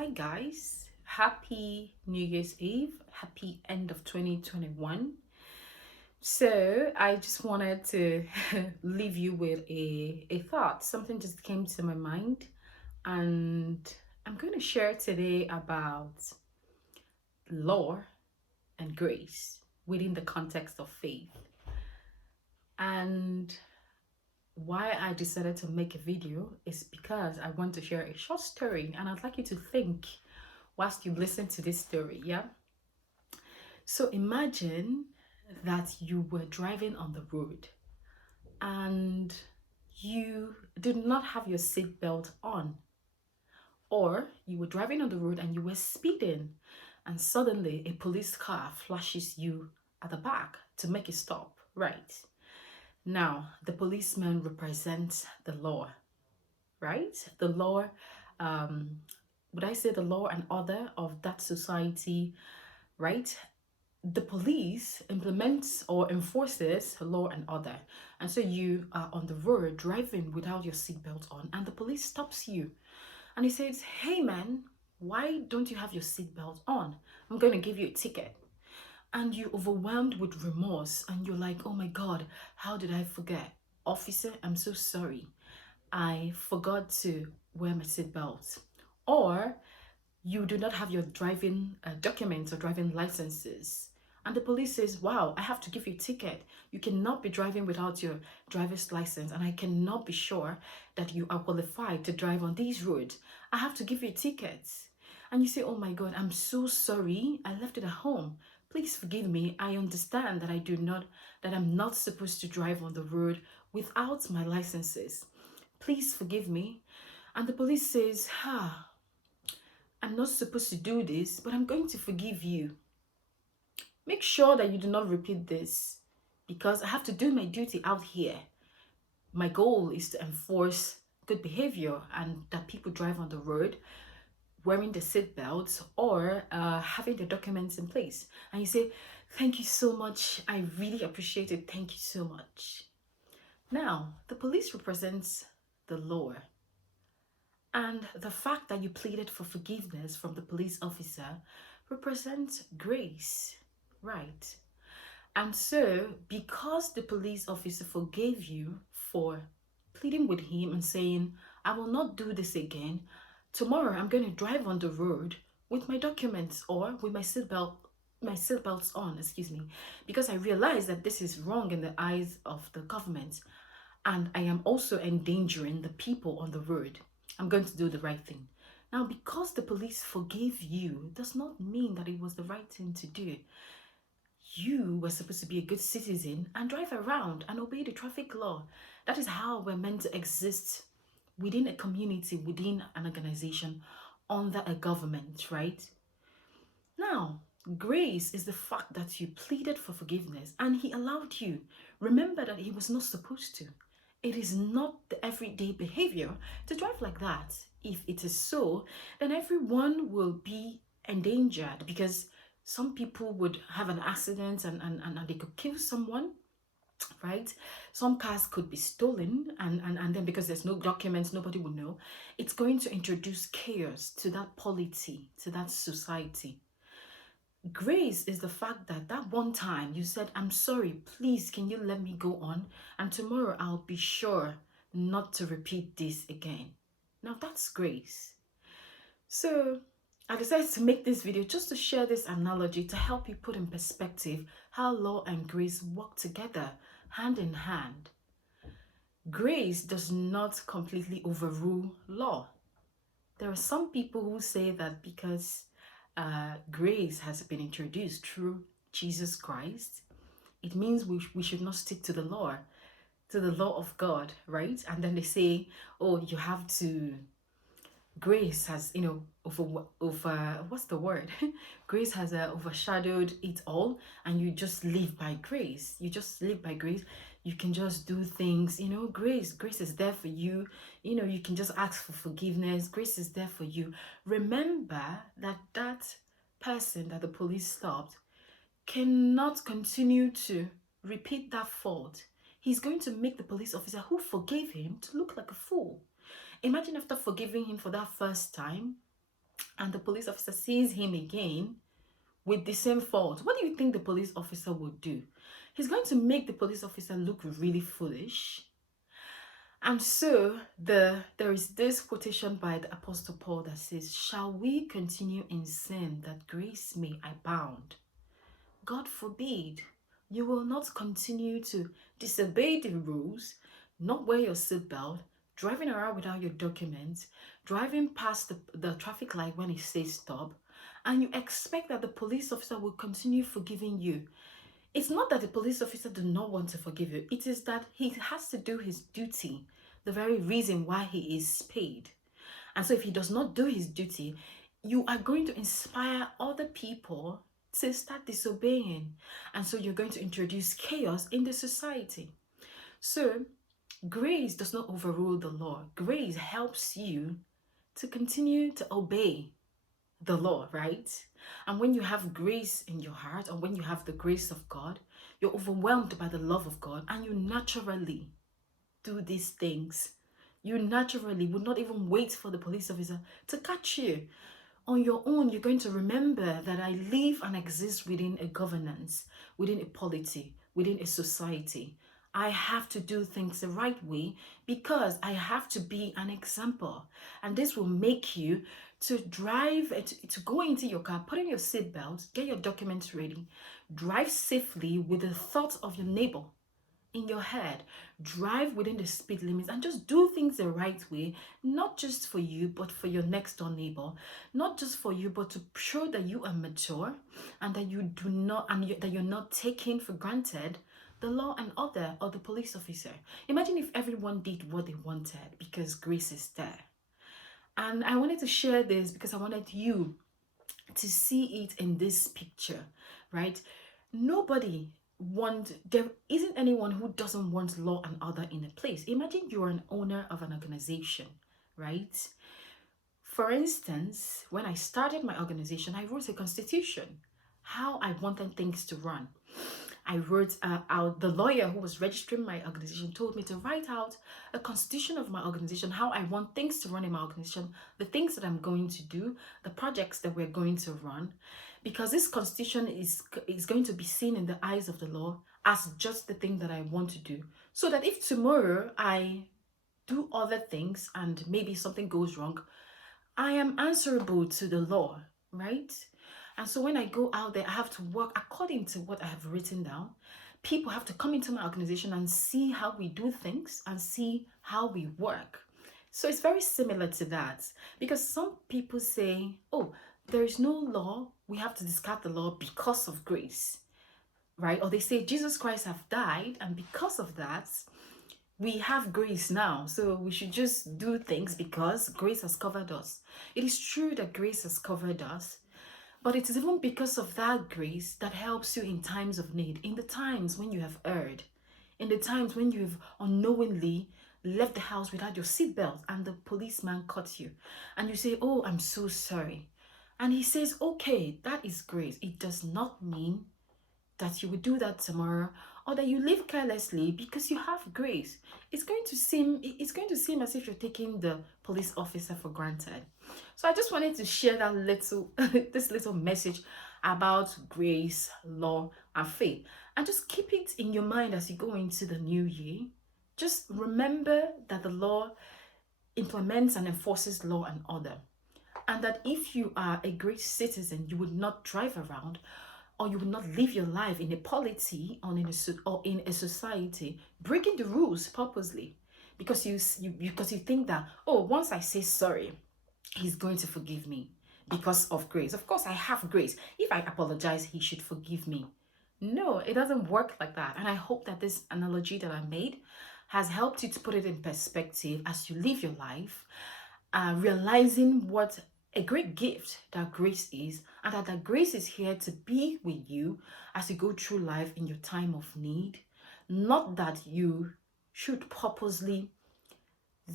Hi guys, happy New Year's Eve, happy end of 2021. So I just wanted to leave you with a thought. Something just came to my mind, and I'm going to share today about law and grace within the context of faith. And why I decided to make a video is because I want to share a short story, and I'd like you to think whilst you listen to this story. Yeah. So imagine that you were driving on the road and you did not have your seatbelt on, or you were driving on the road and you were speeding, and suddenly a police car flashes you at the back to make a stop. Right. Now, the policeman represents the law, right? The law, um, would I say the law and order of that society, right? The police implements or enforces law and order. And so you are on the road driving without your seatbelt on, and the police stops you. And he says, "Hey man, why don't you have your seatbelt on? I'm going to give you a ticket." And you're overwhelmed with remorse, and you're like, "Oh my God, how did I forget? Officer, I'm so sorry. I forgot to wear my seatbelt." Or you do not have your driving documents or driving licenses. And the police says, "Wow, I have to give you a ticket. You cannot be driving without your driver's license, and I cannot be sure that you are qualified to drive on these roads. I have to give you a ticket." And you say, "Oh my God, I'm so sorry. I left it at home. Please forgive me. I understand that that I'm not supposed to drive on the road without my licenses. Please forgive me." And the police says, "I'm not supposed to do this, but I'm going to forgive you. Make sure that you do not repeat this because I have to do my duty out here. My goal is to enforce good behavior and that people drive on the road wearing the seatbelts or having the documents in place." And you say, "Thank you so much. I really appreciate it. Thank you so much." Now, the police represents the law. And the fact that you pleaded for forgiveness from the police officer represents grace, right? And so, because the police officer forgave you for pleading with him and saying, "I will not do this again. Tomorrow I'm going to drive on the road with my documents or with my seatbelts on, excuse me, because I realize that this is wrong in the eyes of the government and I am also endangering the people on the road. I'm going to do the right thing." Now, because the police forgave you does not mean that it was the right thing to do. You were supposed to be a good citizen and drive around and obey the traffic law. That is how we're meant to exist within a community, within an organization, under a government, right? Now, grace is the fact that you pleaded for forgiveness and he allowed you. Remember that he was not supposed to. It is not the everyday behavior to drive like that. If it is so, then everyone will be endangered because some people would have an accident and they could kill someone, right? Some cars could be stolen, and then because there's no documents, nobody will know. It's going to introduce chaos to that polity, to that society. Grace is the fact that that one time you said, "I'm sorry, please, can you let me go on? And tomorrow I'll be sure not to repeat this again." Now that's grace. So I decided to make this video just to share this analogy to help you put in perspective how law and grace work together, hand in hand. Grace does not completely overrule law. There are some people who say that because grace has been introduced through Jesus Christ, it means we should not stick to the law of God, right? And then they say, "Oh, you have to, grace has, over what's the word? Grace has overshadowed it all, and you just live by grace. You just live by grace. You can just do things, grace is there for you. You can just ask for forgiveness. Grace is there for you." Remember that that person that the police stopped cannot continue to repeat that fault. He's going to make the police officer who forgave him to look like a fool. Imagine after forgiving him for that first time, and the police officer sees him again with the same fault, what do you think the police officer would do? He's going to make the police officer look really foolish. And so there is this quotation by the Apostle Paul that says, "Shall we continue in sin that grace may abound? God forbid. You will not continue to disobey the rules, not wear your seatbelt, driving around without your documents, driving past the traffic light when it says stop, and you expect that the police officer will continue forgiving you." It's not that the police officer does not want to forgive you. It is that he has to do his duty, the very reason why he is paid. And so if he does not do his duty, you are going to inspire other people to start disobeying. And so you're going to introduce chaos in the society. So grace does not overrule the law. Grace helps you to continue to obey the law, right? And when you have grace in your heart, or when you have the grace of God, you're overwhelmed by the love of God, and you naturally do these things. You naturally would not even wait for the police officer to catch you. On your own, you're going to remember that I live and exist within a governance, within a polity, within a society. I have to do things the right way because I have to be an example. And this will make you to drive, to go into your car, put in your seatbelt, get your documents ready, drive safely with the thoughts of your neighbor in your head, drive within the speed limits, and just do things the right way, not just for you but for your next door neighbor, not just for you but to show that you are mature and that you do not, that you're not taking for granted the law and order or the police officer. Imagine if everyone did what they wanted because grace is there. And I wanted to share this because I wanted you to see it in this picture, right? There isn't anyone who doesn't want law and order in a place. Imagine you're an owner of an organization, right? For instance, when I started my organization, I wrote a constitution, how I wanted things to run. I wrote out, the lawyer who was registering my organization told me to write out a constitution of my organization, how I want things to run in my organization, the things that I'm going to do, the projects that we're going to run, because this constitution is going to be seen in the eyes of the law as just the thing that I want to do. So that if tomorrow I do other things and maybe something goes wrong, I am answerable to the law, right? And so when I go out there, I have to work according to what I have written down. People have to come into my organization and see how we do things and see how we work. So it's very similar to that, because some people say, oh, there is no law, we have to discard the law because of grace, right? Or they say Jesus Christ have died, and because of that, we have grace now, so we should just do things because grace has covered us. It is true that grace has covered us, but it is even because of that grace that helps you in times of need, in the times when you have erred, in the times when you have unknowingly left the house without your seatbelt and the policeman caught you, and you say, oh, I'm so sorry. And he says, okay, that is grace. It does not mean that you would do that tomorrow, or that you live carelessly because you have grace. It's going to seem as if you're taking the police officer for granted. So I just wanted to share that little this little message about grace, law, and faith. And just keep it in your mind as you go into the new year. Just remember that the law implements and enforces law and order. And that if you are a great citizen, you would not drive around, or you will not live your life in a polity or in a society breaking the rules purposely because you think that, oh, once I say sorry, he's going to forgive me because of grace. Of course, I have grace. If I apologize, he should forgive me. No, it doesn't work like that. And I hope that this analogy that I made has helped you to put it in perspective as you live your life, realizing what a great gift that grace is, and that grace is here to be with you as you go through life in your time of need. Not that you should purposely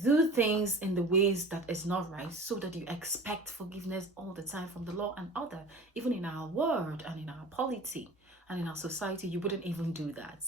do things in the ways that is not right so that you expect forgiveness all the time from the law and order. Even in our world and in our polity and in our society, you wouldn't even do that.